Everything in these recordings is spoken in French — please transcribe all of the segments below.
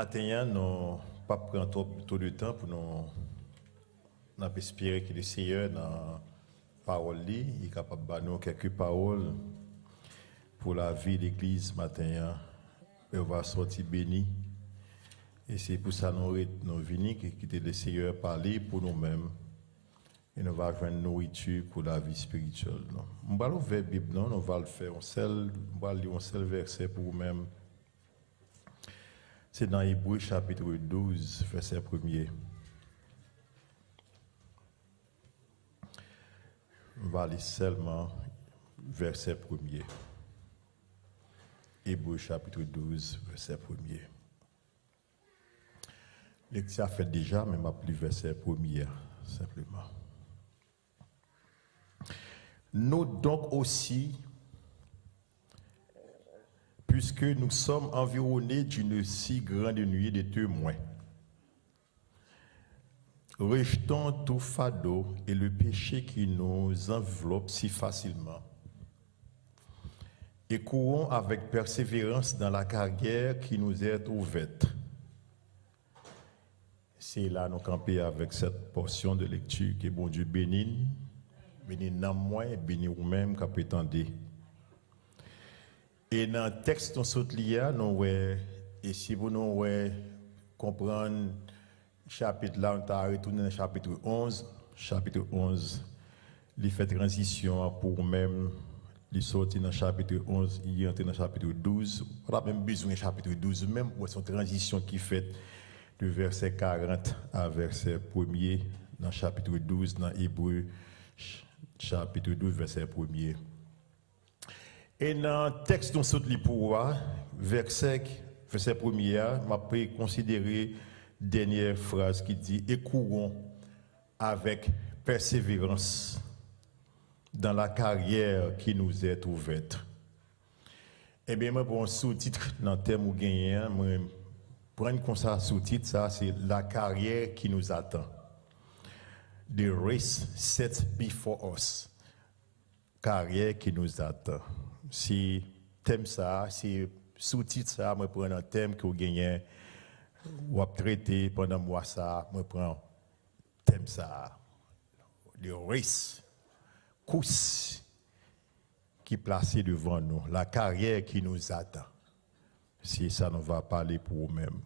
Matin, nous pas prendre trop de temps pour nous espérer que le Seigneur dans la parole est capable de nous quelques paroles pour la vie de l'Église matin. Et on va sortir béni. Et c'est pour ça que nous venons quitter le Seigneur parler pour nous-mêmes. Et nous allons joindre nourriture pour la vie spirituelle. On va ouvrir la Bible, on va le faire. On va lire un seul verset pour vous-même. C'est dans Hébreux chapitre 12, verset 1er. On va lire seulement verset 1er. Hébreux chapitre 12, verset 1er. Lecture fait déjà, mais m'a pris verset 1er, simplement. Nous donc aussi, puisque nous sommes environnés d'une si grande nuée de témoins, rejetons tout fardeau et le péché qui nous enveloppe si facilement, et courons avec persévérance dans la carrière qui nous est ouverte. C'est là nous camper avec cette portion de lecture que bon Dieu bénisse. Béni dans moi, béni vous-même, qui prétendez. Et dans le texte qu'on saute là, nous et si vous nous comprendre chapitre là, on t'a retourné dans le chapitre 11. Chapitre 11, il fait transition pour vous-même. Il sorti dans le chapitre 11, il entre dans le chapitre 12. On n'a même besoin du chapitre 12, même pour son transition qui fait de verset 40 à verset 1er dans le chapitre 12, dans Hébreux. Chapitre 12, verset 1er. Et dans le texte dont saute pour verset 1er, m'a pris considérer dernière phrase qui dit et courons avec persévérance dans la carrière qui nous est ouverte. Eh bien, moi, pour un sous-titre dans le thème où gagné, moi, prendre comme ça sous-titre, ça, c'est la carrière qui nous attend. The race set before us. Carrière qui nous attend. Si thème ça, si sous-titre ça, moi prends un thème que vous gagnez, ou traiter pendant moi ça, moi prends thème ça. The race, course qui est placée devant nous, la carrière qui nous attend. Si ça nous va parler pour nous-mêmes.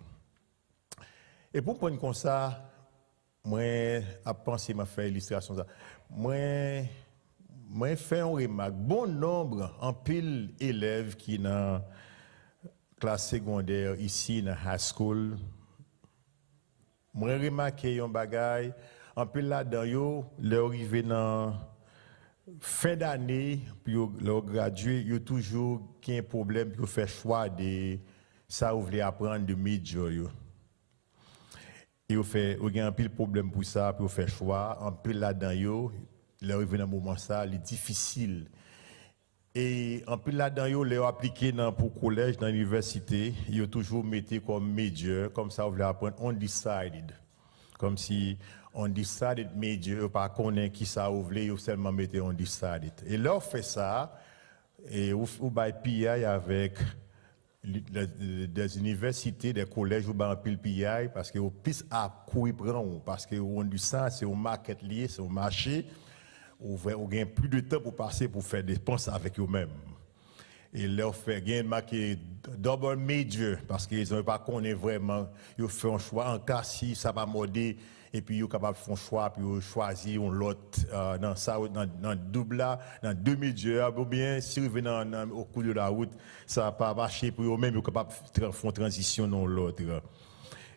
Et pour prendre comme ça, moi, à penser, m'a fait illustration ça. Moi, fait une remarque. Bon nombre, en pile élèves qui dans classe secondaire ici dans high school. Moi, remarqué un bagage. En pile là-dedans, yo, leur arrivé dans fin d'année, puis leur gradué, yo toujours qui un problème pour faire choix de ça vous voulez apprendre de major yo. Et vous avez un pile problème pour ça, pour faire choix, un pile là-dedans, là, dans un moment ça, c'est difficile. Et un pile là-dedans, là, appliqué pour le collège, dans l'université, ils ont toujours mis comme major, comme ça, vous voulez apprendre undecided. Comme si undecided major, pas connaît qui ça vous voulez, vous seulement mettez undecided. Et là, on fait ça, et vous avez PI avec des universités, des collèges, où un pile PI parce que vous plus à courir prendre parce que on dit ça c'est au market lié, c'est au marché, vous avez plus de temps pour passer pour faire des dépenses avec eux-mêmes. Et leur fait gain marqué double major parce qu'ils n'ont pas connaît vraiment, ils font un choix en cas si ça va morder et puis ils sont capables de faire un choix puis ils choisir l'autre dans ça dans double là dans deux majors ou bien si ils viennent au cours de la route ça va pas marcher pour eux mêmes ils sont capables de faire transition dans l'autre.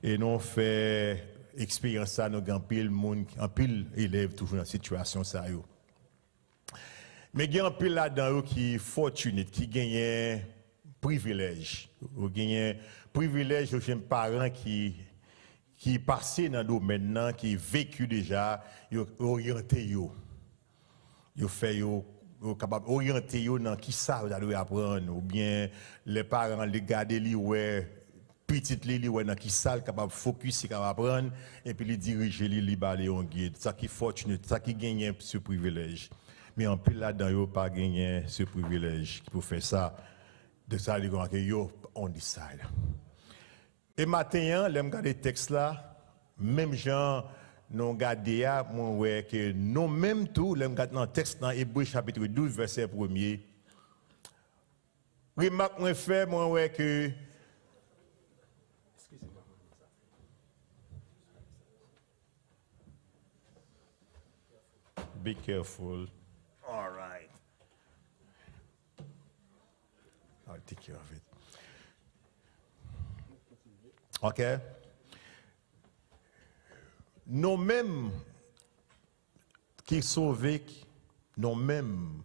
Et nous fait expérience ça nous grand pile monde en pile élèves toujours dans situation ça yo. Mais il y a un pile là-dedans qui est fortuné, qui gagne privilège. Ou gagne privilège aux jeunes parents qui passé dans le domaine, qui vécu déjà, ils orienté yo. Ils fait yo capable orienter yo dans qui ça vous allez apprendre ou bien les parents les garder li ouais petite li ouais dans qui ça capable focus capable apprendre et puis les diriger li balé en guide. Ça qui fortuné, ça qui gagne ce privilège. Mais en plus là-dedans, ils n'ont pas gagné ce privilège pour faire ça. De ça, ils ont dit, yo, on décide. Et matin, je regarde le texte là, même gens, nous regardons, moi, ouais, que nous même tout, je regarde dans le texte dans Hébreu chapitre 12, verset 1er. Remarque, moi, fait, moi, ouais, que. Be careful. All right. I'll take care of it. OK? Nous-mêmes qui sauvés, nous-mêmes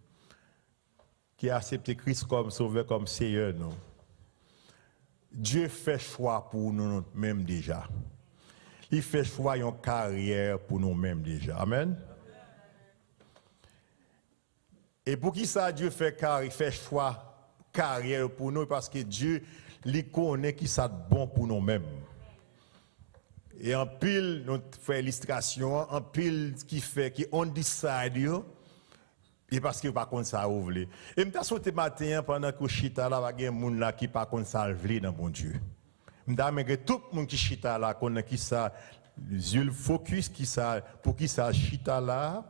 qui acceptent Christ comme sauveur, comme Seigneur, nous. Dieu fait choix pour nous-mêmes déjà. Il fait choix une carrière pour nous-mêmes déjà. Amen. Et pour qui ça Dieu fait choix carrière pour nous parce que Dieu lui connaît qui ça bon pour nous-mêmes. Et en pile nous fait illustration, en pile qui fait qui on decide et parce que pas contre ça ouvre. Et m'ta sauté matin pendant que chita là va gen moun là qui pas contre ça vle dans bon Dieu. M'ta que tout monde qui chita là connaît qui ça yeux focus qui ça pour qui ça chita là.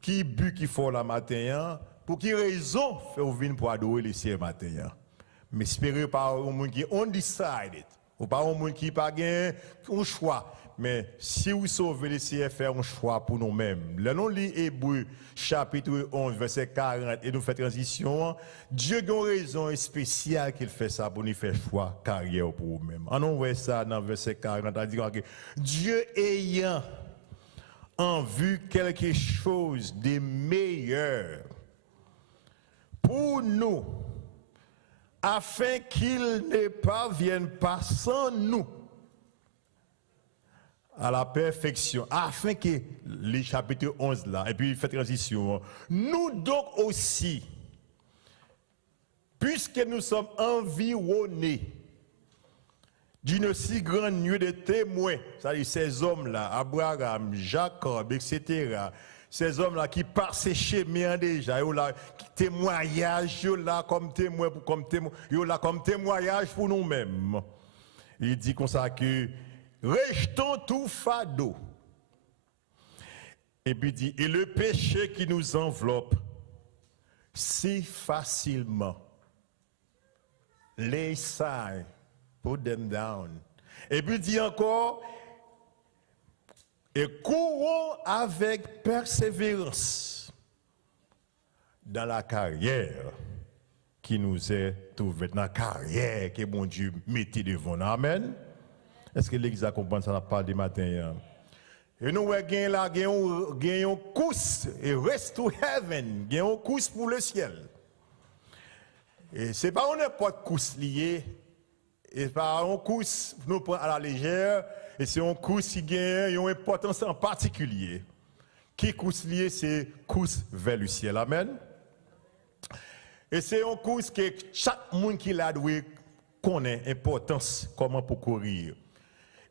Qui but qui faut la matin, pour qui raison fait ou venir pour adorer le ciel matin. Mais espérez pas un monde qui undecided, ou pas un monde qui pas gain un choix. Mais si vous sauvez le ciel, faire un choix pour nous-mêmes. Là nous lit Hébreu chapitre 11 verset 40 et nous fait transition. Dieu a une raison spéciale qu'il fait ça pour nous faire choix carrière pour nous-mêmes. On voit ça dans verset 40, on dit que Dieu ayant en vue quelque chose de meilleur pour nous, afin qu'il ne parvienne pas sans nous à la perfection, afin que, les chapitres 11 là, et puis il fait transition, nous donc aussi, puisque nous sommes environnés d'une si grande nuée de témoins, c'est-à-dire ces hommes-là, Abraham, Jacob, etc., ces hommes-là qui passent chez moi déjà, ils ont témoignage, ils là comme témoignage pour nous-mêmes. Il dit comme ça que rejetons tout fardeau. Et puis il dit, et le péché qui nous enveloppe si facilement, lay aside. Put them down. Et puis il dit encore, et courons avec persévérance dans la carrière qui nous est trouvée, dans la carrière que mon Dieu mettait devant nous. Amen. Est-ce que l'Église a compris ça, la parole du matin? Et nous avons une course, et rest to heaven, une course pour le ciel. Et ce n'est pas n'importe course liée. Et par un course, nous prenons à la légère, et c'est un course qui a une importance en particulier. Qui course lié, c'est course vers le ciel. Amen. Et c'est un course que chaque monde qui l'a doué connaît l'importance, comment pour courir.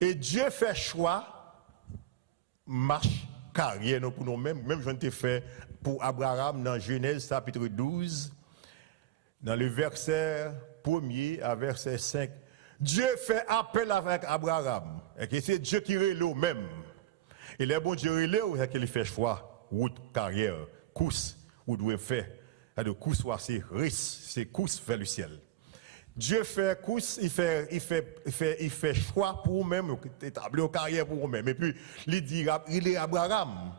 Et Dieu fait choix, marche, carrière pour nous-mêmes. Même je l'ai fait pour Abraham dans Genèse chapitre 12, dans le verset 1er à verset 5. Dieu fait appel avec Abraham. Et c'est Dieu qui relève même. Et les bons Dieu relève, c'est qu'il fait choix, route, carrière, course, où doit faire. La course, c'est risque, c'est course vers le ciel. Dieu fait course, il fait choix pour vous-même, établir une carrière pour vous-même. Et puis, il dit, il est Abraham,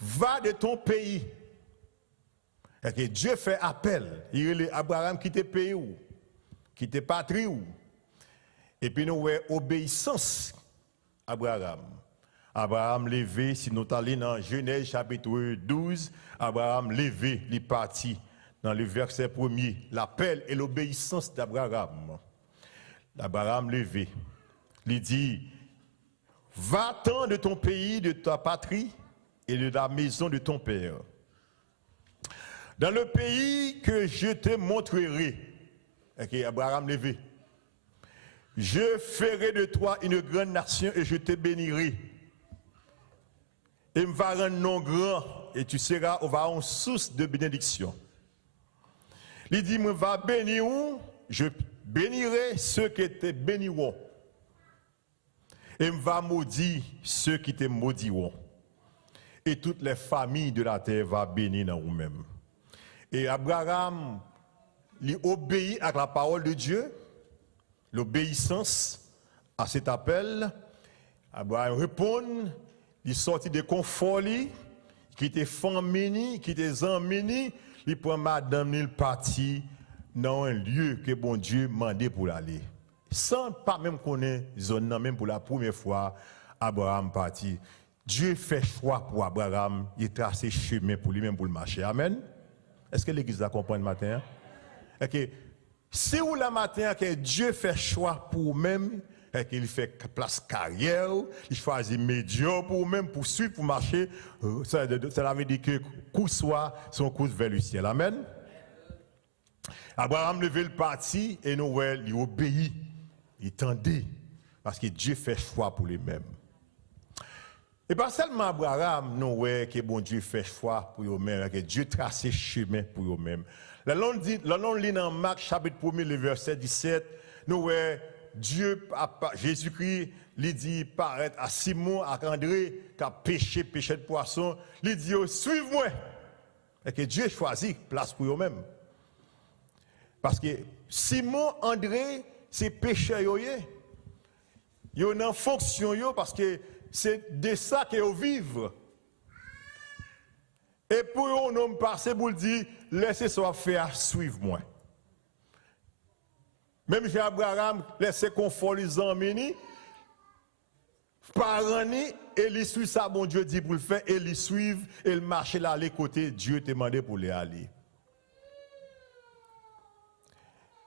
va de ton pays. Et que Dieu fait appel. Il est Abraham qui te pays où? Qui te patrie où? Et puis nous avons obéissance Abraham. Abraham levé, si nous allons dans Genèse chapitre 12, Abraham levé, il est parti dans le verset 1er, l'appel et l'obéissance d'Abraham. Abraham levé, il dit, va-t'en de ton pays, de ta patrie et de la maison de ton père. Dans le pays que je te montrerai, okay, Abraham levé, je ferai de toi une grande nation et je te bénirai. Et me va rendre nom grand et tu seras une source de bénédiction. Il dit, me va bénir, je bénirai ceux qui te béniront. Et va maudire ceux qui te maudiront. Et toutes les familles de la terre vont bénir dans vous-même. Et Abraham, il obéit à la parole de Dieu, l'obéissance à cet appel. Abraham répond, il sortit de confort, qui était famille, qui était amis, il prend madame, il partit dans un lieu que bon Dieu mandé pour aller. Sans pas même connaître zone, même pour la première fois, Abraham partit. Dieu fait choix pour Abraham, il trace chemin pour lui-même pour le marcher. Amen. Est-ce que l'église la comprend le matin? Okay. Si vous le matin que Dieu fait choix pour vous-même, et qu'il fait place carrière, il choisit médium pour vous-même, pour suivre, pour marcher, ça veut dire que coup soit son cours vers le ciel. Amen. Abraham levait le parti et Noël, il obéit, il tendait, parce que Dieu fait choix pour lui-même. Et pas seulement Abraham, Noël, que bon Dieu fait choix pour lui-même, que Dieu trace chemin pour lui-même. La langue lit dans Marc chapitre 1er, le verset 17, Noël, Dieu, Jésus-Christ, il dit, paraître à Simon, à André, qui a péché de poisson, il dit, suive-moi. Et que Dieu choisit place pour lui-même. Parce que Simon, André, c'est pécheur. Ils ont une fonction parce que c'est de ça qu'ils vivent. Et pour eux, on homme passé pour dire, laissez ça faire, suivre-moi. Même chez Abraham, laissez confort les amis, parents, et ils suivent ça, bon Dieu dit pour le faire, et ils suivent, et ils marchent là, les côtés, Dieu te demandé pour les aller.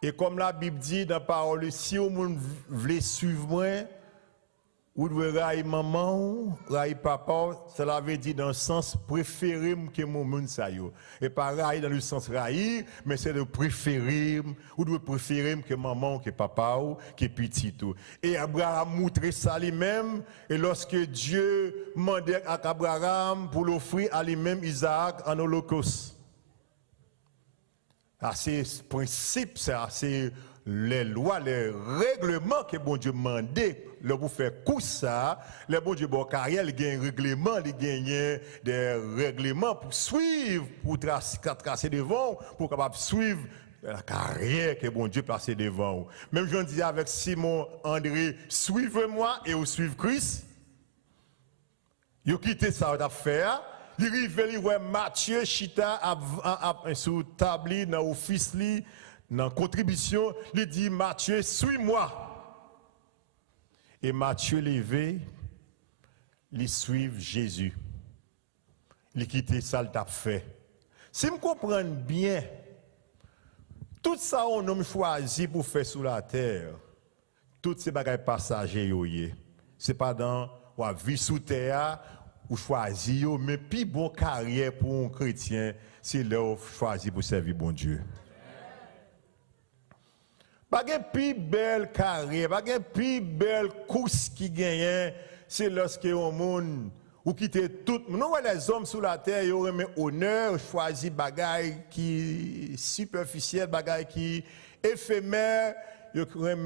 Et comme la Bible dit dans la parole, si vous voulez suivre moi, vous devez railler maman, railler papa, cela veut dire dans le sens préféré que mon monde ça yo. Et pas railler dans le sens railler, mais c'est de préférer, vous devez préférer que maman, que papa, que petit tout. Et Abraham montre ça lui-même, et lorsque Dieu demandait à Abraham pour l'offrir à lui-même Isaac en holocauste. C'est principe, c'est les lois, les règlements que bon Dieu demandait. Le pour faire coup ça, le bon Dieu bon carrière, il gagne un règlement, il gagne des règlements pour suivre, pour tracer devant, pour capable suivre la carrière que bon Dieu place devant. Même je dis avec Simon, André, suivez-moi et vous suivez Christ. Vous quittez ça à faire. Il arrive Matthieu Chita sous table dans l'office dans contribution, il dit Matthieu suis-moi. Et Matthieu levé, il suit Jésus. Il quitte ça le t'a fait. Si me comprends bien, tout ça on a choisi pour faire sur la terre, toutes ces bagages passagers c'est pas dans la vie sous terre ou choisi, mais plus bon carrière pour un chrétien, c'est là choisi pour servir bon Dieu. Pas de plus belle carrière, pas de plus belle course qui gagne, c'est lorsque un monde ou quitte tout. Nous les hommes sur la terre, ils auraient honneur, choisi bagaille qui superficiel, bagaille qui éphémère, ils auraient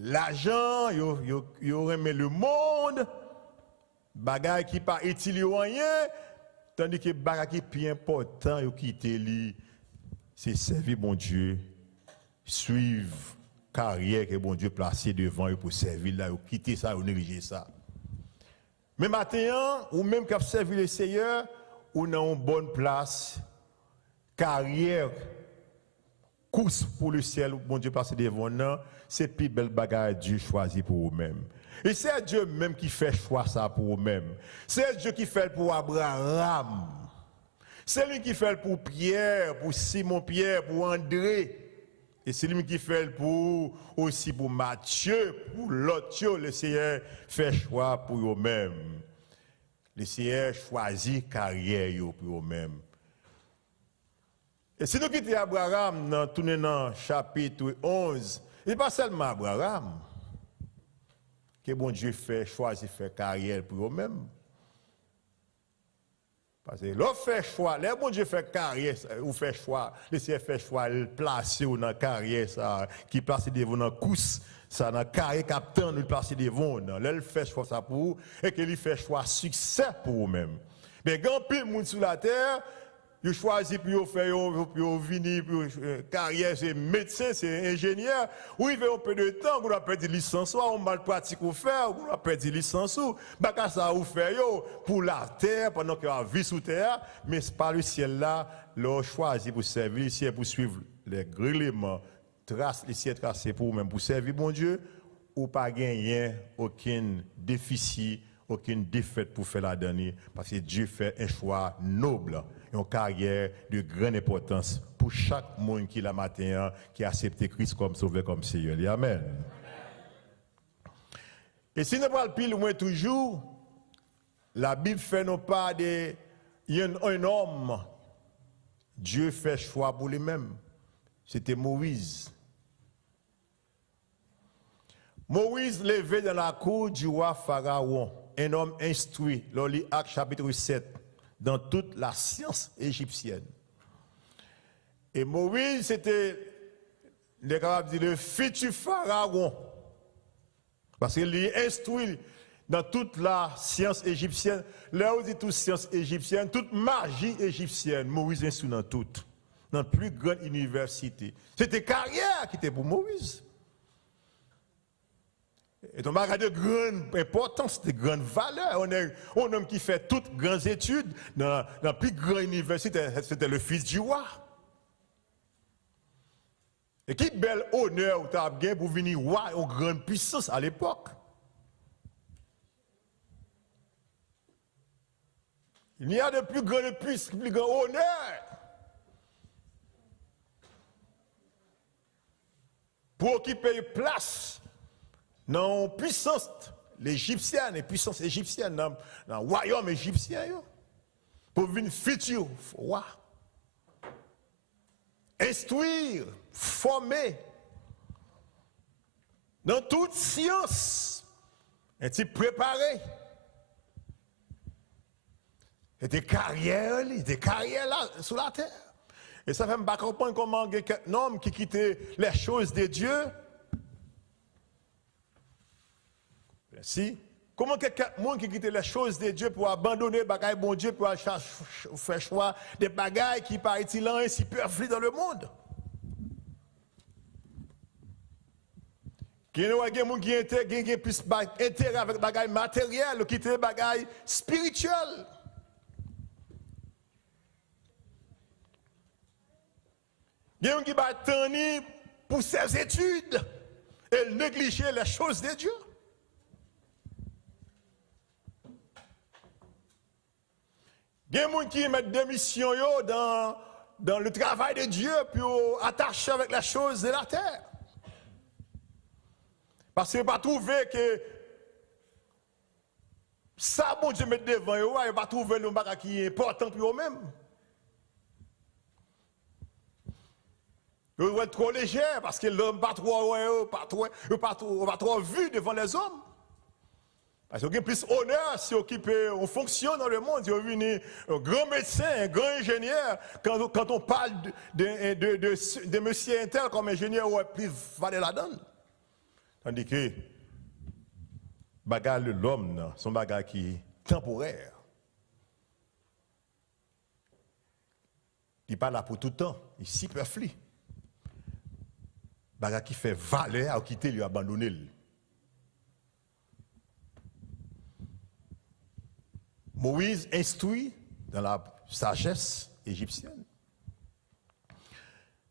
l'argent, ils auraient le monde. Bagay qui pas utile rien, tandis que bagay qui plus important, yo quitter li, c'est servir bon Dieu, suivre carrière que bon Dieu placé devant eux pour servir là, yo quitter ça, yo négliger ça. Mais maintenant, ou même qui servi le Seigneur, ou dans une bonne place, carrière, course pour le ciel, bon Dieu placé devant nous, c'est plus belle bagay Dieu choisi pour vous-même. Et c'est Dieu même qui fait choix ça pour vous-même. C'est Dieu qui fait pour Abraham. C'est lui qui fait pour Pierre, pour Simon Pierre, pour André. Et c'est lui qui fait pour aussi pour Matthieu, pour l'autre. Le Seigneur fait choix pour vous-même. Le Seigneur choisit carrière pour vous-même. Et si nous quittons Abraham, dans tout le chapitre 11, il n'est pas seulement Abraham que bon Dieu fait choisir faire carrière pour eux-mêmes. Parce que l'on fait choix, les bon Dieu fait carrière, ou fait choix, laissez faire choix, placer dans la carrière, ça, qui place devant dans la course, ça, dans la carrière captain, nous placer devant, là, fait choix ça pour vous, et qu'il fait choix succès pour vous-même. Mais quand pile monde sur la terre, ils choisissent pour faire, pour venir, pour carrière, c'est médecin, c'est ingénieur, ou il fait un peu de temps, on a perdu licence, ou on mal pratique ou faire, on a perdu licence, ou ça ou faire pour la terre, pendant qu'il y a vie sous terre, mais c'est pas le ciel là, l'on choisit pour servir, ici pour suivre les grillements, trace, ici tracé pour même pour servir bon Dieu, ou pas gagner aucun déficit, aucune défaite pour faire la dernière, parce que Dieu fait un choix noble, une carrière de grande importance pour chaque monde qui la matin qui a accepté Christ comme sauveur, comme Seigneur. Amen. Et si nous parlons pile moins toujours, la Bible fait non pas de un homme, Dieu fait choix pour lui-même. C'était Moïse. Moïse levé dans la cour du roi Pharaon, un homme instruit, dans l'Acte chapitre 7, dans toute la science égyptienne. Et Moïse, c'était le futur Pharaon, parce qu'il est instruit dans toute la science égyptienne. Là où dit toute science égyptienne, toute magie égyptienne, Moïse est instruit dans toute, dans la plus grande université. C'était carrière qui était pour Moïse. Et on a de grande importance, de grande valeur. On est un homme qui fait toutes grandes études dans la plus grande université, c'était le fils du roi. Et quel bel honneur tu as gagné pour venir roi aux grandes puissances à l'époque. Il n'y a de plus grande puissance, plus grand honneur pour occuper une place dans la puissance égyptienne, les puissances égyptiennes, dans le royaume égyptien, pour venir futur roi. Instruire, former, dans toute science, et préparer. Et des carrières là, sur la terre. Et ça fait me pas comprendre comment un homme qui quittait les choses de Dieu. Si, comment quelqu'un qui quitte les choses de Dieu pour abandonner les bagailles bon Dieu pour faire choix des bagailles qui paraît-il ainsi superflues dans le monde? Qui y a des gens qui ont plus intérêt avec les bagailles matérielles, qui ont des bagailles spirituelles. Il y a des gens qui battent pour ses études et négliger les choses de Dieu. Il y a des gens qui mettent des missions dans le travail de Dieu pour attacher avec les choses de la terre. Parce qu'ils n'ont pas trouvé que ça, bon Dieu, met devant eux, ils n'ont pas trouvé le bagage qui est important pour eux-mêmes. Ils vont être trop légers parce que l'homme pas trop vu devant les hommes. Parce qu'il y a plus honneur si on fonctionne dans le monde, si on est un grand médecin, un grand ingénieur. Quand on parle de monsieur intel comme ingénieur, on est plus valé la donne. Tandis que bagarre de l'homme, son bagarre qui est temporaire. Il n'est pas là pour tout le temps, il est superflu. Bagarre qui fait valeur à quitter lui, abandonner lui. Moïse instruit dans la sagesse égyptienne.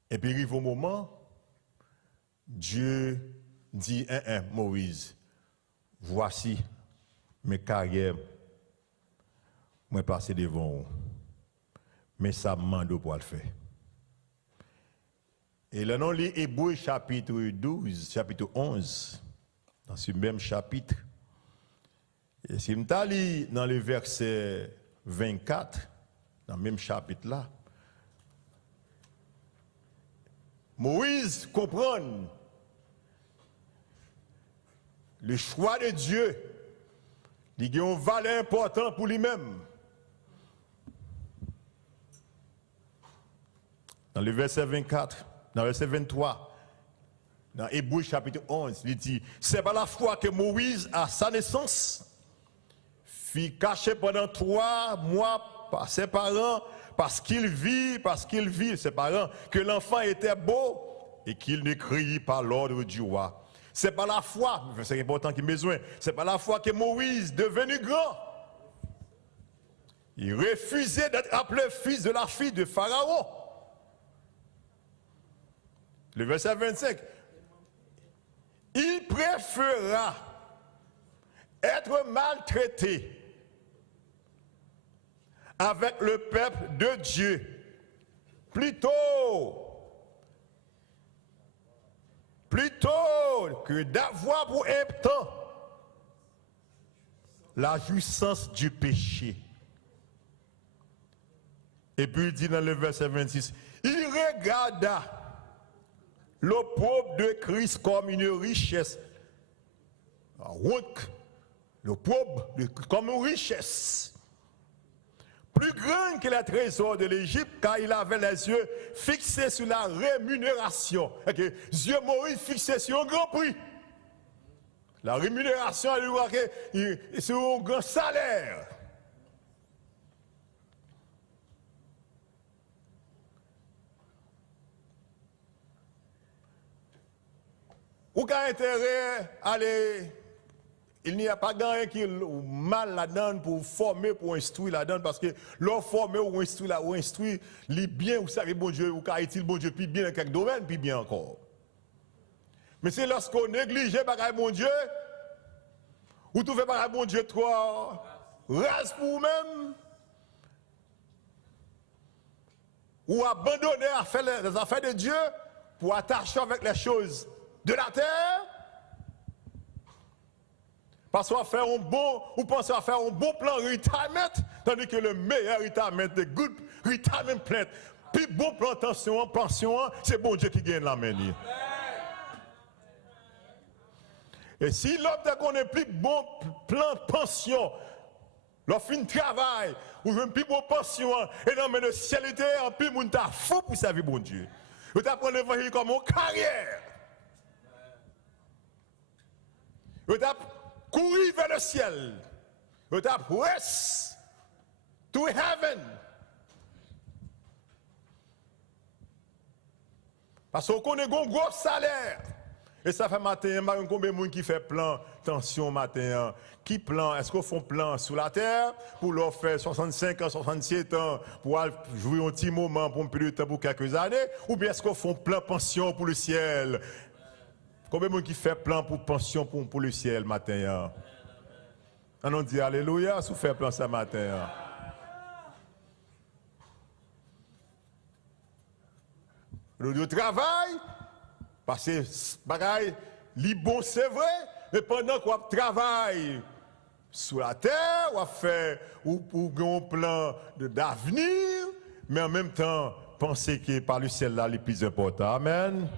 Et puis il arrive au moment, Dieu dit, Moïse, voici mes carrières, moi passer devant vous. Mais ça me demande pour le faire. Et là, nous lisons Hébreux chapitre 12, chapitre 11, dans ce même chapitre. Et si nous allons dans le verset 24, dans le même chapitre là, Moïse comprend le choix de Dieu, il a une valeur importante pour lui-même. dans le verset 24, dans le verset 23, dans Hébreux chapitre 11, il dit, c'est par la foi que Moïse, à sa naissance, fut caché pendant 3 mois par ses parents, parce qu'il vit ses parents, que l'enfant était beau et qu'il ne criait pas l'ordre du roi. C'est par la foi, c'est important qu'il ait besoin, c'est par la foi que Moïse, devenu grand, il refusait d'être appelé fils de la fille de Pharaon. Le verset 25, il préféra être maltraité avec le peuple de Dieu plutôt que d'avoir pour temps la jouissance du péché. Et puis il dit dans le verset 26, il regarda l'opprobre de Christ comme une richesse. L'opprobre comme une richesse. Plus grande que les trésors de l'Égypte, car il avait les yeux fixés sur la rémunération. Et que Dieu Moïse fixé sur un grand prix. La rémunération, c'est un grand salaire. Aucun intérêt à aller. Il n'y a pas de qui mal là-dedans pour former, pour instruire là-dedans, parce que l'on forme ou instruire, les bien, vous savez, bon Dieu, ou est-il bon Dieu, puis bien dans quelques domaines, puis bien encore. Mais c'est lorsqu'on néglige par bon Dieu, ou tout fait par bon Dieu trop race pour vous-même, ou abandonner à faire les affaires de Dieu pour attacher avec les choses de la terre. Parce qu'on va faire un bon, ou pensez à faire un bon plan retirement, tandis que le meilleur retirement, the good retirement plan, puis bon plan pension, c'est bon Dieu qui gagne la main. Et si l'autre qu'on a plus bon plan pension, l'offre un travail, ou une plus bon pension, et dans le ciel et terre, en plus, moun ta fou pour servir bon Dieu. Vous apprenez l'évangile comme une carrière. Vous courir vers le ciel. Vous press to heaven. Parce qu'on a un gros salaire. Et ça fait matin, il y a combien de gens qui fait plan, tension matin. Qui plan? Est-ce qu'on fait plan sous la terre pour leur faire 65 ans, 67 ans, pour jouer un petit moment pour un peu de temps pour quelques années? Ou bien est-ce qu'on fait plan pension pour le ciel? Combien de gens qui fait plan pour pension pour le ciel matin? On dit alléluia, si vous faites plan ce matin. Le travail, parce que bagaille, li bon c'est vrai, mais pendant qu'on travaille sur la terre, on fait ou un plan d'avenir, mais en même temps, pensez que par le ciel là, le plus important. Amen.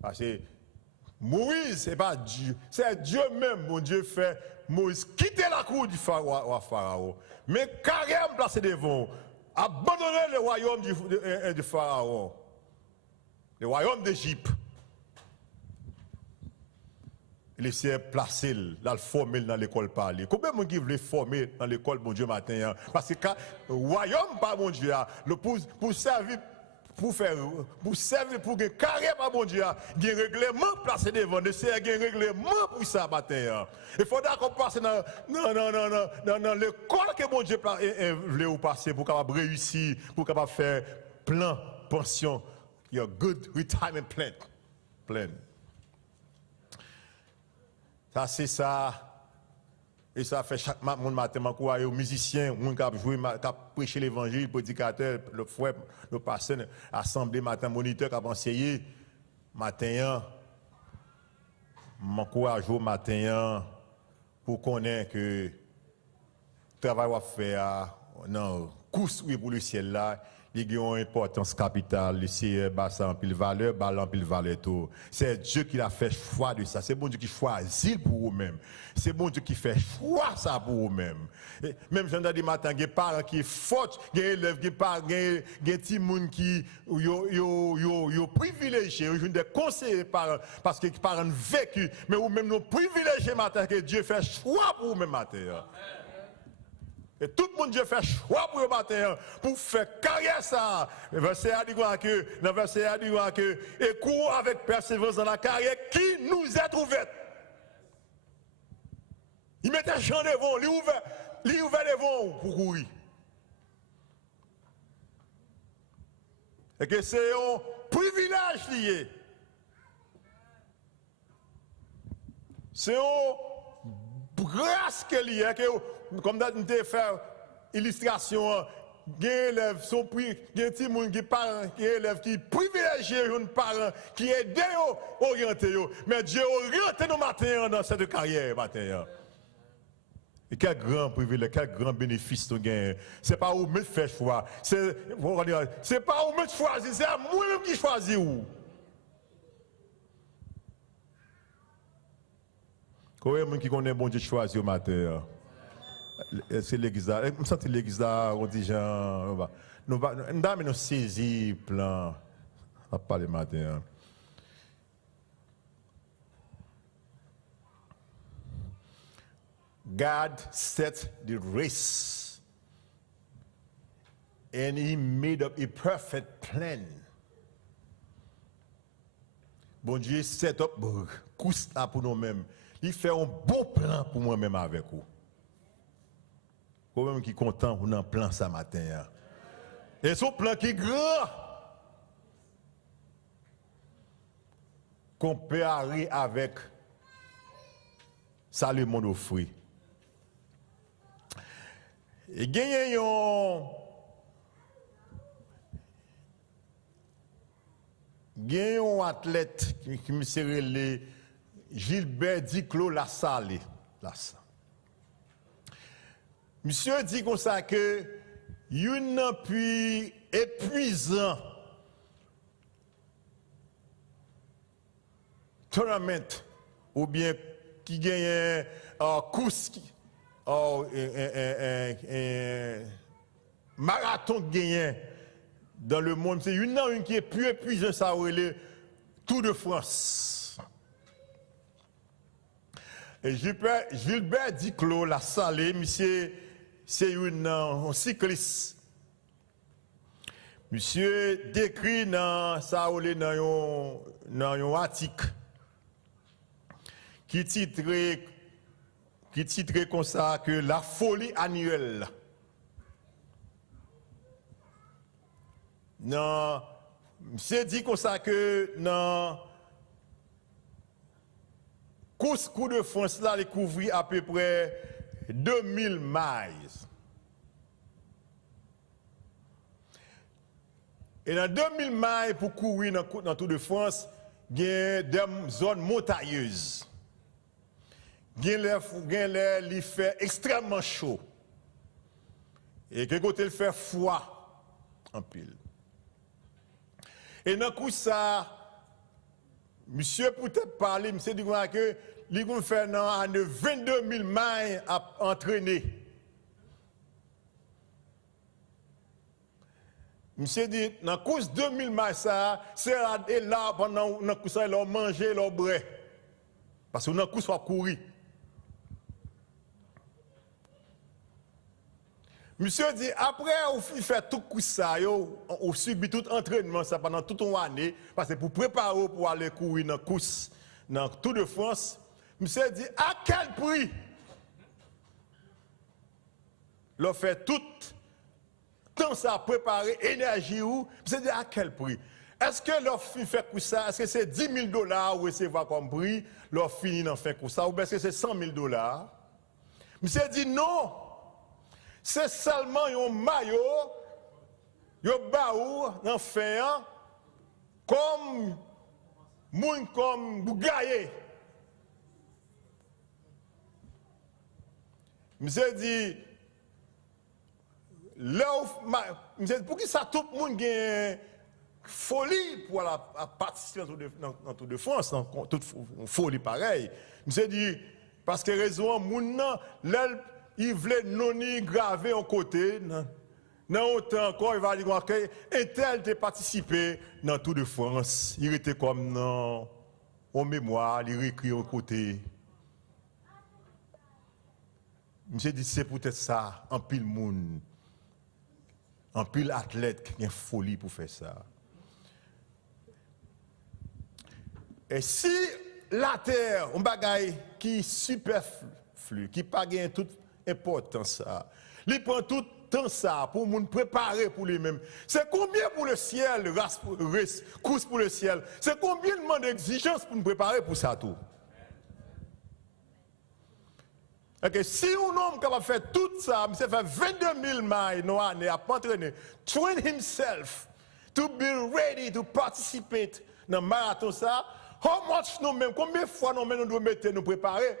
Parce que Moïse, c'est pas Dieu, c'est Dieu même, mon Dieu fait Moïse quitter la cour du Pharaon, mais carrément placé devant, abandonner le royaume du Pharaon, le royaume d'Égypte. Il s'est placé, là, le former dans l'école parler. Combien de gens qui veulent former dans l'école, mon Dieu, matin? Parce que le royaume, pas mon Dieu, pour servir. Pour servir, pour gagner carrière, pas bon Dieu, il y a un règlement placé devant, il y a un règlement pour ça matin. Il faudra qu'on passe dans l'école que bon Dieu voulait passer pour capable réussir, pour capable faire plan, pension, your good retirement plan. Ça c'est ça. Et ça fait chaque matin, aux musiciens, qui ont joué, qui ont prêché l'évangile, prédicateur, le frère, le pasteur, assemblée matin, moniteur, qui ont enseigné matin, m'encourage au matin pour connaître que le travail qu'on fait, non, course pour le ciel là, il a une importance capitale, c'est ça en pile valeur, en pile valeur tout. C'est Dieu qui a fait choix de ça. C'est bon Dieu qui choisit pour vous-même. C'est bon Dieu qui fait choix ça pour vous-même. Même j'en ai dit matin, il y a des parents qui faute, il y a des élèves qui parlent, il y a des petits gens qui sont privilégiés, ils ont des conseillers parce que les parents vécu, mais vous-même nous privilégiés matin que Dieu fait choix pour vous-même matin. Et tout le monde Dieu fait choix pour le matin pour faire carrière ça. Le verset a dit que, dans le verset a dit que, et cours avec persévérance dans la carrière qui nous est ouverte. Il mettait Jean devant, il ouvert devant pour courir. Et que c'est un privilège lié. C'est une grâce qu'il y a, comme nous avons fait illustration, il y a des élèves sont pris, il y a des gens qui parlent, qui élèves qui privilégient un parent, qui aident à orienter. Mais Dieu oriente nos matins dans cette carrière. Matin. Et quel grand privilège, quel grand bénéfice nous gagnons. Ce n'est pas où me faire choix. Ce n'est pas où me choisir, c'est moi-même qui choisis où. Combien qui connaît bon Dieu choisi au matin? C'est l'église là. Je me sens l'église là, on dit genre, nous saisir plan. On va parler matin. God set the race and he made up a perfect plan. Bon Dieu set up course pour nous-mêmes. Il fait un bon plan pour moi-même avec vous. Vous-même qui est content pour un plan ce matin. Et ce plan qui est grand. Comparé avec ça le monde offre. Et gagné un athlète qui me serait le Gilbert Diclo La Salle. Monsieur dit comme ça que une puis épuisant tournament ou bien qui gagne course marathon gagné dans le monde, c'est une qui est plus épuisante, ça le Tour de France. Et Gilbert Diclo La Salle, monsieur, c'est un cycliste. Monsieur décrit dans ça dans un article qui titrait comme ça que la folie annuelle. Non, monsieur dit comme ça que dans course Coup de France là, il couvrit à peu près 2000 miles. Et dans 2000 miles pour courir dans Tour de France, il y a des zones montagneuses. Il fait extrêmement chaud. Et que côté il fait froid en pile. Et dans coup ça, monsieur peut-être parler, monsieur dit que il va faire 22 000 miles à entraîner. Monsieur dit, dans la course 2000 miles, c'est là pendant la course, ils ont mangé, ils ont bu. Parce que dans la course, il faut courir. Monsieur dit, après, il fait tout ça, on subit tout entraînement ça pendant toute une année, parce que pour préparer pour aller courir dans la course, dans le Tour de France, monsieur dit, à quel prix? Il fait tout temps ça préparer, énergie ou, monsieur dit, à quel prix? Est-ce que leur fait ça, est-ce que c'est 10 000 $ ou recevoir comme prix, leur fini dans fait ça, ou est-ce que c'est 100 000 $? Monsieur dit, non. C'est seulement un maillot, un baou, un fin, comme Bougaye. Monsieur dit, là, pour qui ça tout le monde gagne folie pour la participer dans Tour de France, dans toute folie pareil. Je dit parce que raison moun nan il voulait non graver en côté non autant encore il va dire que un tel a participé dans Tour de France, il était comme non en mémoire, il écrit en côté. Je dit c'est peut-être ça en pile moun. En pile athlète qui a une folie pour faire ça. Et si la terre, un bagaille qui est superflu, qui n'a pas toute importance, il prend tout temps ça pour nous préparer pour lui-même. C'est combien pour le ciel, course pour le ciel? C'est combien de d'exigence pour nous préparer pour ça tout? Okay, si un homme capable de faire tout ça, il fait 22 000 miles dans l'année à entraîner, train himself to be ready to participate dans le marathon ça, how much nous-mêmes, combien de fois nous devons nous préparer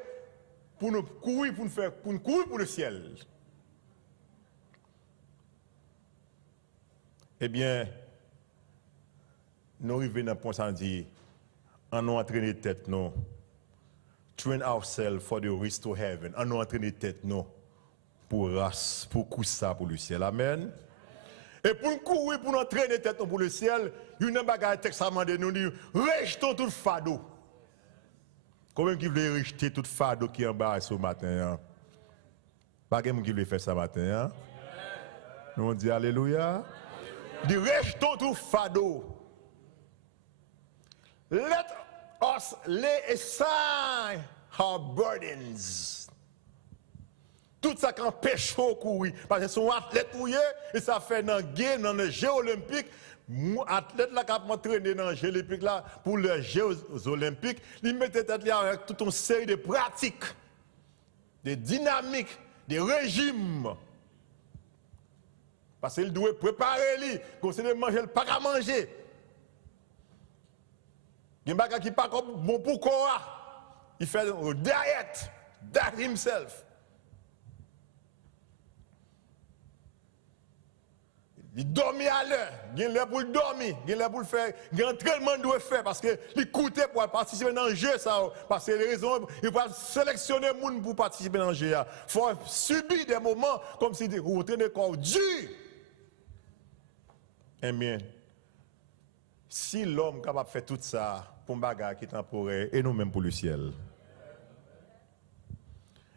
pour nous courir pour le ciel? Eh bien, nous arrivons dans le point de dire, on nous entraîner tête nous. Train ourselves for the race to heaven. On nous entraîner tête nous pour ça pour le ciel. Amen. Et pour nous courir, pour nous entraîner tête nous pour le ciel, il y a un bagage texte à demander nous dire rejetons tout fardeau. Combien qui veut rejeter tout fardeau qui est en bas ce matin? Pas quelqu'un qui veut faire ça matin. Nous on dit alléluia. Dit rejetons tout fardeau. Let us lay aside our burdens. Tout ça qui empêche de courir. Parce que son athlète et ça fait dans les Jeux olympiques. Athlète là qui a entraîné dans les Jeux olympiques là, pour les Jeux olympiques, il mettait tête là avec toute une série de pratiques, de dynamiques, de régimes. Parce qu'il doit préparer lui, considérer manger, il pas à manger. Il y a des gens qui ne sont pas bon pour quoi. Il fait une diet himself. Il dormit à l'heure, il a l'heure pour dormir, il a l'heure pour le faire, il y a un entraînement doit faire parce que il coûte pour participer dans le jeu ça parce que les raisons il va sélectionner les gens pour participer dans le jeu. Il faut subir des moments comme si vous entraînez corps dur. Eh bien, si l'homme est capable de faire tout ça pour un bagage qui est temporaire et nous-mêmes pour le ciel.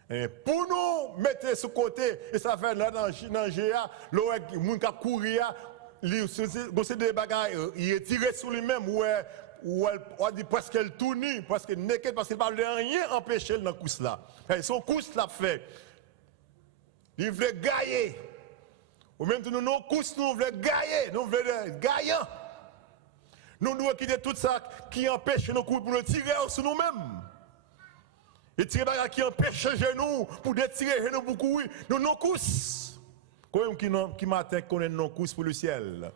Et pour nous mettre sur côté, et ça fait là dans le GA, l'homme qui a couru, c'est des bagages, il est tiré sur lui-même, ou on dit presque elle tourne, presque naked, parce qu'il ne parle de rien empêcher dans la course là. Son course l'a fait. Il veut gagner. Ou même nous, nos courses, nous voulons gagner, nous voulons gagner. Nous devons quitter tout ça qui empêche nos coups pour nous tirer sur nous-mêmes. Et tirer des qui empêche nous pour tirer nous pour courir. Nous nos courses. Combien qui matin connaît nos courses pour le ciel?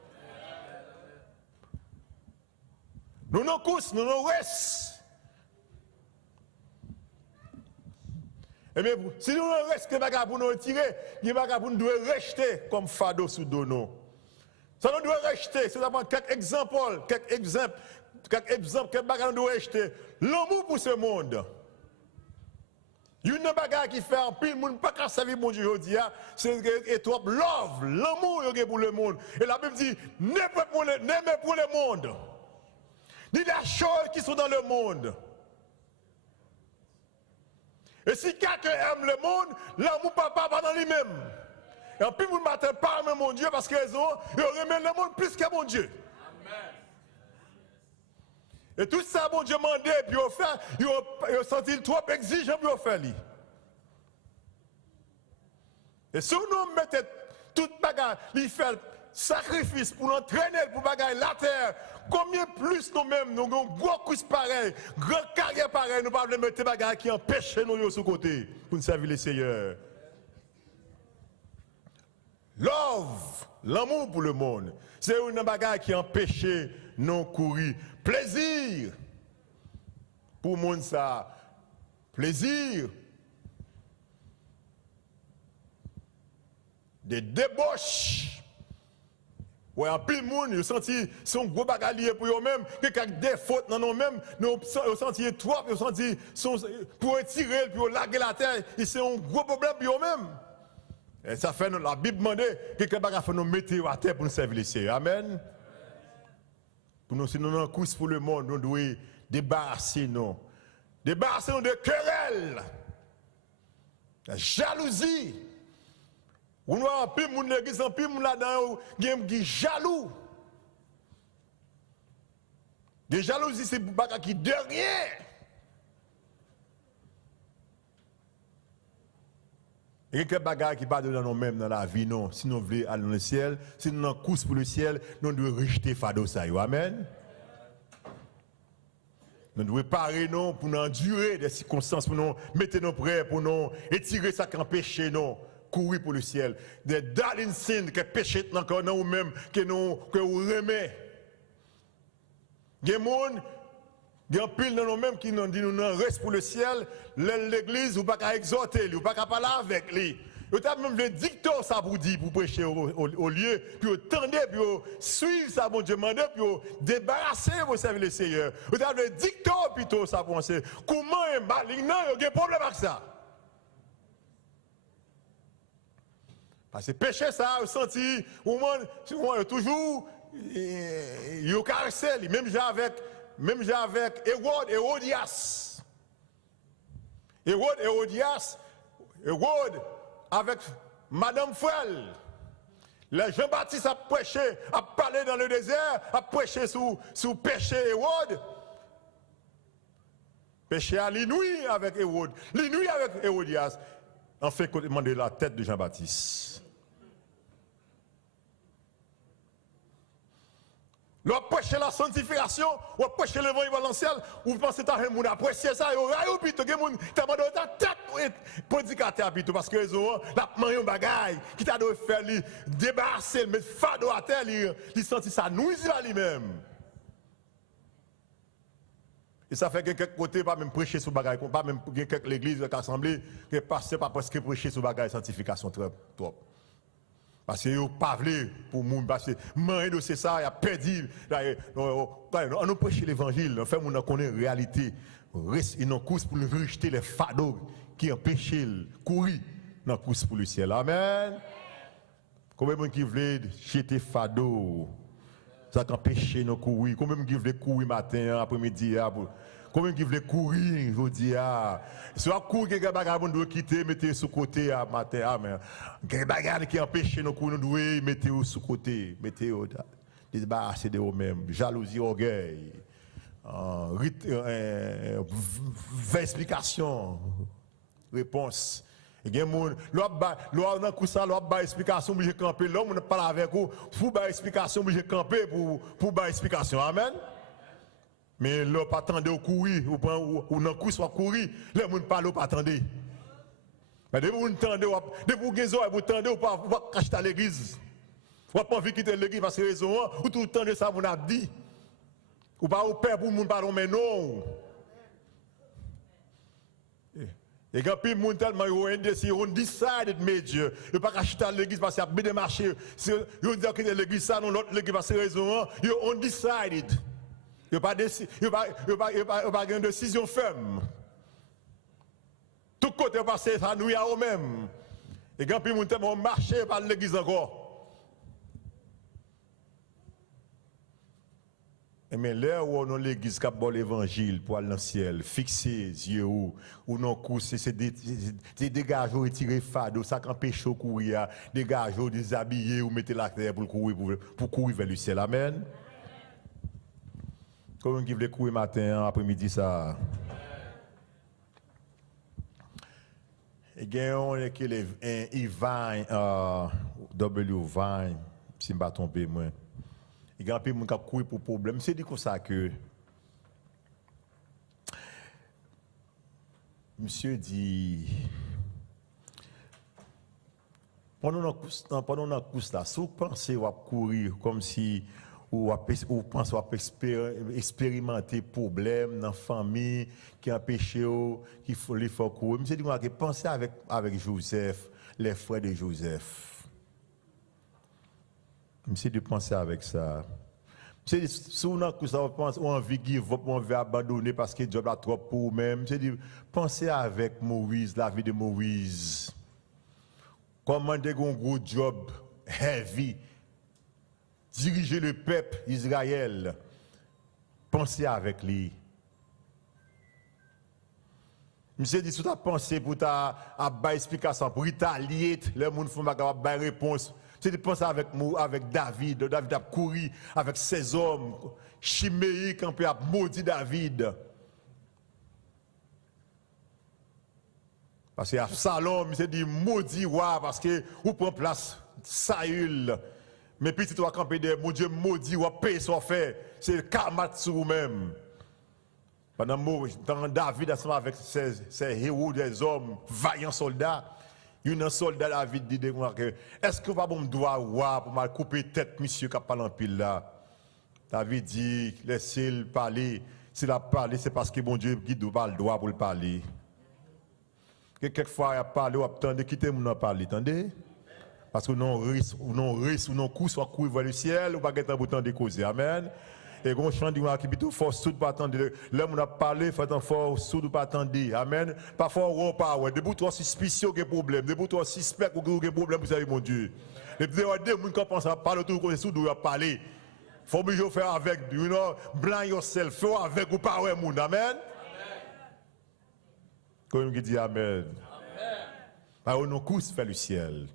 Nous nos courses, nous nos restes. Eh bien, si nous ne restons pas pour nous tirer, il va pour nous devons rester comme fardeau sous nous. Ça nous doit rester. C'est d'abord quelques exemples, quelques bagages nous doit rester. L'amour pour ce monde. Il y a une bagarre qui fait un pile, le monde pas qu'à servir mon Dieu aujourd'hui, c'est trop love, l'amour pour le monde. Et la Bible dit, n'aimez pour le monde. Ni les choses qui sont dans le monde. Et si quelqu'un aime le monde, l'amour papa va dans lui-même. Et en plus, vous ne m'attendez pas à mon Dieu parce qu'ils remettent le monde plus que mon Dieu. Amen. Et tout ça, mon Dieu m'a demandé, puis il a senti trop exigeant pour faire. Et si nous mettons toute bagarre, il fait sacrifice pour l'entraîner, pour bagarre la terre, combien plus nous-mêmes, nous avons gros coups pareils, grand carrière pareil, nous ne pouvons pas mettre des bagarres qui empêchent nous sur côté pour nous servir le Seigneur. Love, l'amour pour le monde, c'est une bagarre qui empêche nous courir. Plaisir pour le monde ça. Plaisir. Des débauches Ouais, en pile monde, ils senti son gros bagalier pour eux-mêmes, que des fautes dans nous-mêmes, nous senti trop, ils senti pour tirer, pour larguer la terre, c'est un gros problème pour eux-mêmes. Et ça fait la Bible demande que quelqu'un va nous mettre à terre pour nous servir les Seigneur. Amen. Pour nous, si nous avons une course pour le monde, nous devons débarrasser nous. Débarrasser nous de querelles, la jalousie. On a un peu de monde l'église, un peu de monde là-dedans, qui est jaloux. Des jalousies, c'est pour qui de rien. Et quelques bagages qui parlent dans nous-mêmes dans la vie, non. Si nous voulons aller dans le ciel, si nous avons une course pour le ciel, nous devons rejeter Fado ça. Amen. Nous devons parer non pour nous endurer des circonstances, pour nous mettre nos prêts, pour nous étirer ça qui empêche nous courir pour le ciel. Des darling sins qui péchent encore dans nous-mêmes, que nous remet. Il y a des gens, il y a un pile dans nous-mêmes qui nous dit nous reste pour le ciel, l'église, ou pas qu'à exhorter, ou pas qu'à parler avec lui. Vous avez même le dicton ça pour dire, pour prêcher au lieu, puis attendez, puis suivre ça, bon Dieu, demander, puis débarrasser vos services le Seigneur. Vous avez le dicton plutôt ça pour penser. Comment est malignan, il y a un problème avec ça. Parce que péché ça, vous senti, vous toujours, vous caressez, même j'ai avec Hérodias. Hérode avec Madame Frel. Le Jean-Baptiste a prêché, a parlé dans le désert, a prêché sous péché Hérode. Péché à l'inouï avec Hérode, l'inouï avec Hérodias. En fait, qu'on demande la tête de Jean-Baptiste. Vous prêchez la sanctification, vous prêchez l'évangile valenciel, vous pensez que vous appréciez ça, vous avez demandé ta tête prédicateur parce que les ont la main bagaille qui t'a dû faire débarrasser, mettre fado à terre, il sentit ça nuisir à lui-même. Et ça fait que quelques côtés, pas même prêcher sur bagaille, pas même quelques l'église, quelques assemblées, que pasteur pas presque prêcher sur bagaille sanctification trop. Parce que vous pas pour nous, parce que moi, c'est ça, il a perdu. On nous prêche l'évangile, on fait qu'on connaît la réalité. Il y a une course pour nous rejeter les fardeaux qui empêchent de courir dans la course pour le ciel. Amen. Combien de gens qui veulent jeter fardeaux, ça empêche de courir. Combien de gens qui veulent courir matin, après-midi, combien qui veulent courir, je dis, soit courir, quelques bagages doit quitter, mettez sous côté à matin, mais quelques bagages qui empêchent nos courir, nous devons mettre sous côté, mettez débarrasser de vous-même, jalousie, orgueil, explication, réponse. Il y a des gens, l'homme dans ça, l'homme a explication, mais j'ai campé, l'homme ne parle avec vous, pour avoir explication, mais j'ai campé pour avoir explication. Amen. Mais là, pas attendre au courir, ou dans course soit courir, les gens ne parlent pas attendre. Mais dès que vous entendez, dès que vous attendez, vous ne pouvez pas cacher à l'église. Vous n'avez pas envie de quitter l'église parce que raison, ou tout le temps de ça, vous avez dit. Ou pas au père pour le monde parler, mais non. Et quand puis monde tellement ils ont decided major, ils pas acheter à l'église parce qu'il y a bien des marchés. Ils ont dit que l'église ça non l'autre l'église parce que raison, ils ont decided. Il n'y a pas de décision ferme. Tout côté passé, ça nous y a eux-mêmes. Et quand puis on marché par l'église encore. Mais là où on a l'église qui a bon l'évangile pour aller dans le ciel, fixer les yeux ou non course, c'est dégager ou retirer fado, ça empêche de courir, dégager ou déshabiller ou mettre la terre pour courir vers le ciel. Amen. Comment qui veut courir matin, après-midi ça? Et on est que les Yvain, W Vine, si je ne me trompe moi. Il y a un peu de gens qui courir pour problème. C'est dit comme ça que monsieur dit pendant la course là, si vous pensez à courir comme si ou pensez à expérimenter problème dans la famille qui empêche qu'il faut les faire courir. Monsieur dit que pensez avec Joseph, les frères de Joseph. Monsieur de penser avec ça. Monsieur dit, si vous avez envie de give up, envie d'abandonner parce que le job est trop pour vous-même, monsieur dit, pensez avec Moïse, la vie de Moïse. Comment de un gros job heavy, diriger le peuple Israël. Pensez avec lui. Monsieur dit, si tu as pensé pour ta explication, pour retalier, les gens font ma réponse. Monsieur dit, pensez avec David. David a couru avec ses hommes chiméiques, on peut maudit David. Parce que Absalom, monsieur dit, maudit roi, parce que vous prenez place Saül. Mais puis tu dois camper de mon Dieu maudit, ou payer son fait. C'est le karma sur vous-même. Pendant David, avec ses héros, des hommes, vaillants soldats, il y a un soldat David dit que est-ce que vous avez un droit pour mal couper tête, monsieur, qui a parlé en pile là? David dit, laissez-le parler. S'il a parlé, c'est parce que mon Dieu guide pas le droit pour le parler. Quelquefois, il a parlé, ou attendez, quittez-moi parler, attendez? Parce que non risque, ou non coup, soit courir vers le ciel, ou pas être un bouton de causer. Amen. Et quand on chante du qui plutôt force tout pas attendre. L'homme on a parlé, fait un fort tout pas attendre. Amen. Parfois on pas ouais, debout toi suspicieux que problème, debout toi suspect que problème vous savez mon Dieu. Les deux gens qui pensent à parler tout côté sous doit parler. Faut mieux faire avec, you know, blind yourself, faire avec ou pas ouais moun. Amen. Comme il dit amen. Amen. Nos courses fait le ciel.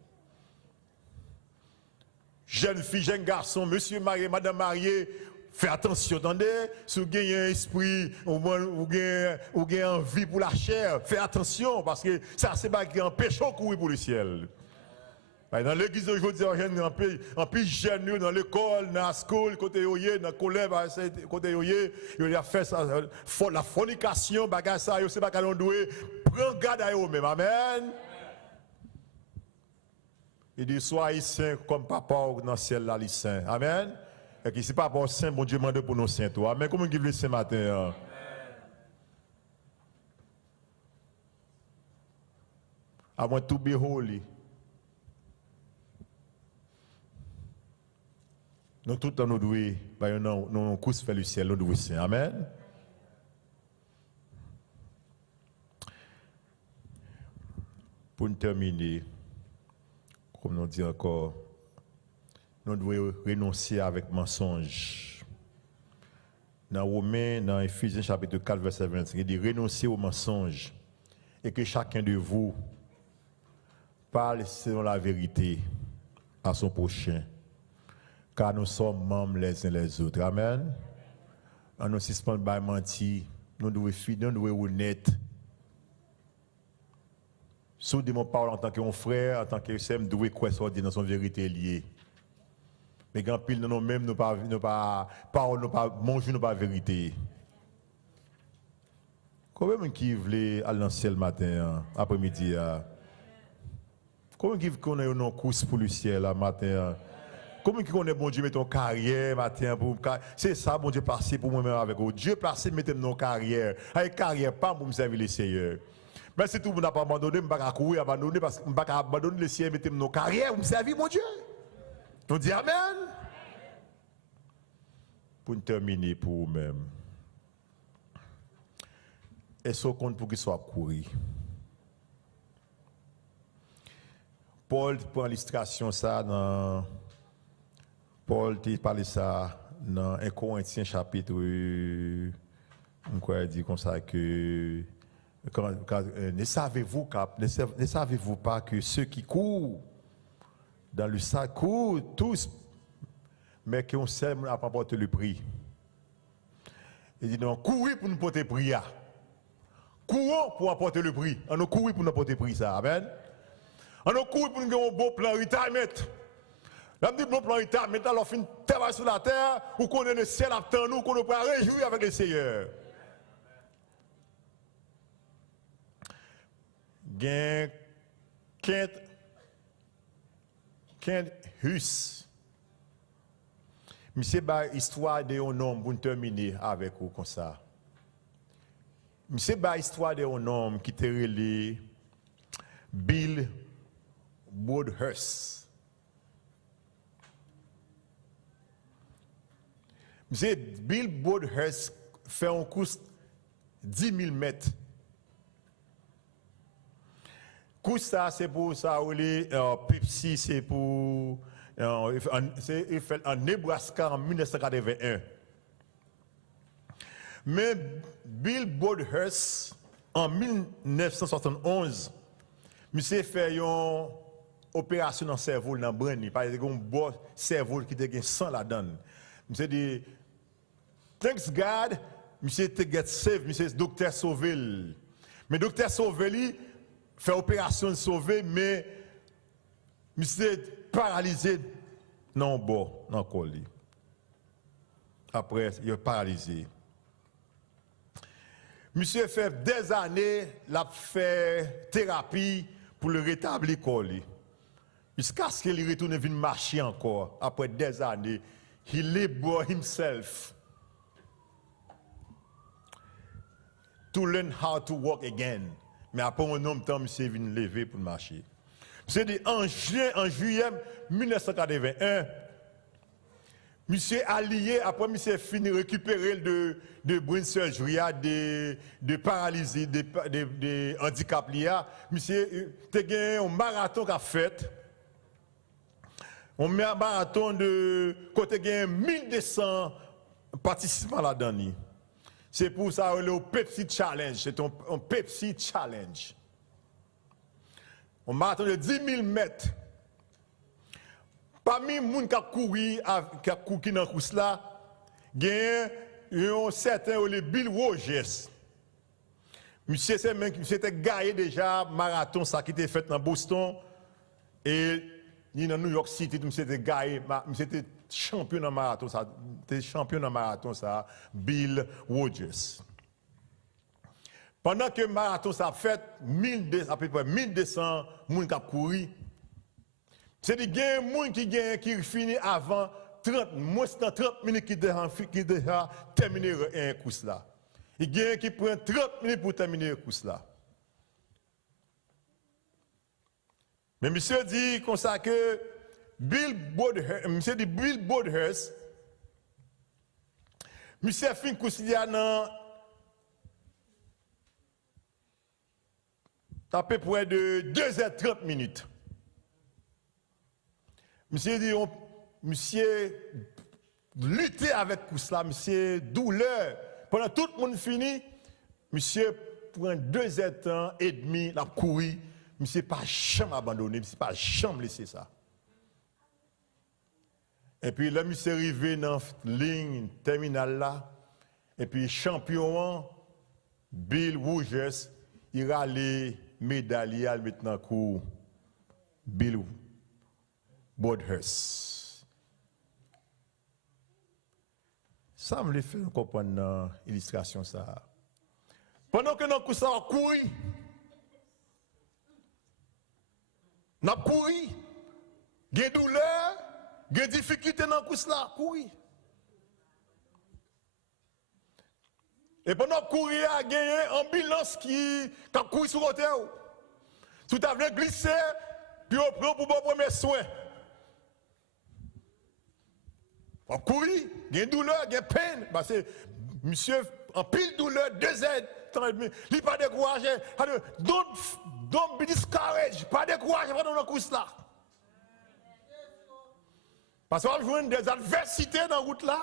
Jeune fille, jeune garçon, monsieur marié, madame mariée, fais attention, attendez, si vous avez un esprit, ou avez envie pour la chair, fais attention, parce que ça, c'est pas qui empêche de courir pour le ciel. Dans l'église d'aujourd'hui, en plus jeune, dans l'école, dans la school, côté yoye, dans le collège, côté yoye, il a fait ça, la fornication, bagage ça, c'est pas qu'on doit prendre garde à eux-mêmes. Amen. Il dit, soyez saints comme papa dans le ciel là, les saints. Amen. Et que si papa saint, bon Dieu demande pour nous saints. Amen. Comment il veut ce matin? I want to be holy. Nous tout le temps nous devons, nous course vers le ciel, nous devons saints. Amen. Pour nous terminer, comme nous dit encore, nous devons renoncer avec mensonge. Dans Romains, dans Ephésiens chapitre 4, verset 25, il dit renoncer au mensonge et que chacun de vous parle selon la vérité à son prochain, car nous sommes membres les uns les autres. Amen. On nous suspend par mentir, nous devons fidèles, nous devons honnêtes. Si de mon parole en tant que frère, en tant que sœur, nous devons croire soit dit dans son vérité liée. Mais quand pile nous même nous pas parole nous pas manger nous pas vérité. Combien qui voulait aller dans le ciel matin après-midi combien qui connaît une course pour le ciel matin combien qui connaît bon Dieu met ton carrière matin pour c'est ça bon Dieu passé pour moi-même avec vous. Dieu placé mettez nos carrière. Avec carrière pas pour me servir le Seigneur. Mais si tout le monde n'a pas abandonné, je ne vais pas courir, abandonner parce que je ne vais pas abandonner le ciel, mettez nos carrières, vous me servir, mon Dieu. On dit Amen. Pour terminer pour vous-même. Est-ce qu'on compte pour qu'il soit couru? Paul prend l'illustration ça dans. Paul parle ça dans 1 Corinthiens chapitre. On quoi dit comme ça que. Ne savez-vous pas que ceux qui courent dans le sac courent tous, mais qu'on seul n'a pas porté le prix. Il dit non, courez pour nous porter le prix. Courons pour apporter le prix. On nous court pour nous porter le prix. Ça. Amen. On nous court pour nous avoir un beau plan retirement. Là, on dit bon plan retirement, alors fin travail sur la terre, ou qu'on est le ciel attend nous, qu'on nous peut réjouir avec le Seigneur. Gen Kent Hus. Monsieur ba histoire de un homme pour terminer avec vous comme ça. Monsieur ba histoire de un homme qui était relé Bill Woodhurst. Monsieur Bill Broadhurst fait un course 10 000 mètres. Course ça, c'est pour ça, Pepsi, c'est pour. Il fait en Nebraska en 1981. Mais Bill Broadhurst, en 1971, monsieur fait une opération dans le cerveau dans Brani. Par exemple, un bon cerveau qui a sang là-dedans. Monsieur dit, thanks God, monsieur te get saved, monsieur docteur Sauvel. Mais docteur Sauvel fait opération sauver, mais monsieur paralysé non bon, non colis. Après, il est paralysé. Monsieur fait des années, il fait thérapie pour le rétablir colis. Jusqu'à ce qu'il retourne venir marcher encore. Après des années, he liberated himself to learn how to walk again. Mais après un homme temps, monsieur vient lever pour marcher. Monsieur dit en juillet 1981, monsieur allié, après monsieur fini récupérer de brain surgery, de paralysie, de handicap lié, monsieur te gagné un marathon qu'a fait. On met un marathon de côté gagné 1200 participants là-dedans. C'est pour ça le Pepsi Challenge, c'est un Pepsi Challenge. Un marathon de 10 000 mètres. Parmi les gens qui ont couru dans la course là, il y a un certain Bill Rogers. Monsieur était gagné déjà marathon ça qui était fait dans Boston et dans New York City, monsieur était gagné, monsieur était champion dans marathon ça, Bill Rogers. Pendant que le marathon ça fait à peu près 1200 personnes qui ont couru. C'est des gens qui finissent avant 30 minutes qui déjà terminé une course là. Il y a qui prend 30 minutes pour terminer une course là. Mais monsieur dit comme ça que Bill Broadhurst, monsieur a fait une course dans à peu près de 2h30 minutes. Monsieur dit, monsieur lutter avec tout cela, monsieur douleur. Pendant tout le monde fini, monsieur prend 2h30 la courir, monsieur pas jamais abandonné, monsieur pas jamais laissé ça. Et puis là, monsieur est arrivé dans la ligne terminale là, et puis champion Bill Rogers, il a les médailles maintenant pour Bill Broadhurst. Ça me fait comprendre l'illustration ça. Pendant que nous avons couru, nous avons couru, il y a douleur, il y a difficulté dans le course là, courir. Et pendant que courir, il y a une ambulance qui a couru sur le côté. Tout a venu glisser, puis on prend pour le premier soin. On courir, il y a une douleur, il y a une peine. Parce que monsieur, en pile douleur, 2 heures, il n'est pas découragé. Don't be discouraged. Pas découragé pendant la course là. Parce qu'on va jouer des adversités dans la route là.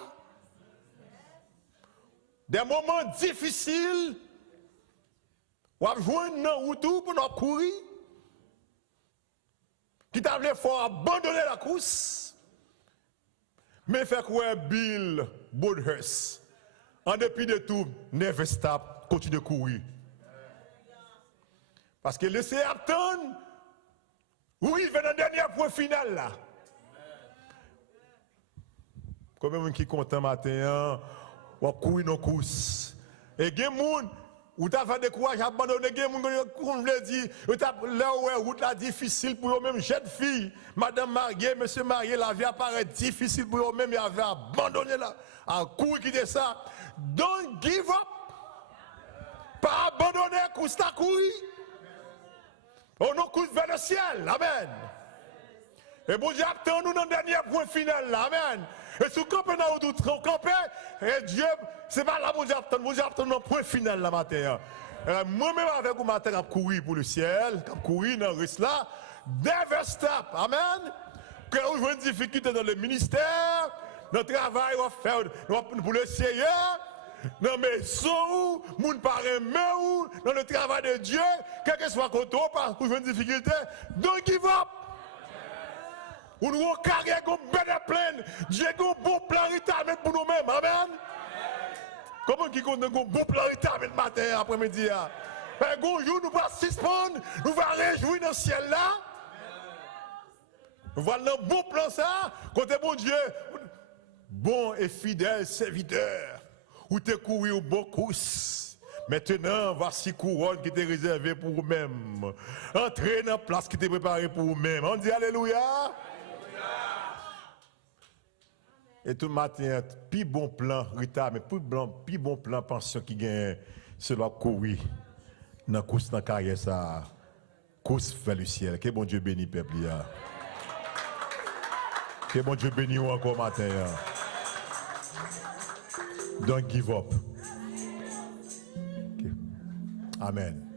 Des moments difficiles. On va jouer dans la route pour nous courir. Qui t'a voulu faire abandonner la course. Mais fait quoi Bill Broadhurst, en dépit de tout, never stop, continue de courir. Parce que laissez attendre, oui, il va dans le dernier point final là. Combien de gens qui sont contents matin, on courir nos courses. Et il y a des gens où tu as fait des courage, abandonné, il y a des gens qui ont dit, là où la route est difficile pour eux-mêmes, jeune fille, madame mariée, monsieur marié, la vie apparaît difficile pour eux-mêmes, ils avaient abandonné là, à courir quitter ça. Don't give up. Pas abandonner, course à courir. On nous court vers le ciel. Amen. Et bon Dieu, attend-nous dans le dernier point final là. Amen. Et si vous campez dans le doute, vous campez, et Dieu, c'est pas là mon Dieu attend le point final la matin. Moi-même avec vous matin, je courir pour le ciel, je courir dans le reste là. Never stop. Amen. Que vous avez une difficulté dans le ministère, dans le travail, on va faire pour le Seigneur, dans la maison, moun parent, dans le travail de Dieu, quel que soit côté, vous avez une difficulté, don't give up. Ou nous avons carré, nous avons plein, Dieu a un bon plan rétabli pour nous-mêmes. Amen. Comment qui compte un bon plan rétabli le matin, après-midi? Un jour, nous allons suspendre, nous allons réjouir dans le ciel là. Voilà un bon plan ça, côté bon Dieu, bon et fidèle serviteur, où tu couru au bon course. Maintenant, voici couronne qui t'est réservée pour vous-même. Entrez dans la place qui t'est préparée pour vous-même. On dit Alléluia. Et tout le matin, plus bon plan, Rita, mais plus bon plan pension qui gagne, c'est la courir dans la course dans la carrière, ça, course vers le ciel. Que bon Dieu bénisse peuple. Que bon Dieu bénisse encore matin. Don't give up. Okay. Amen.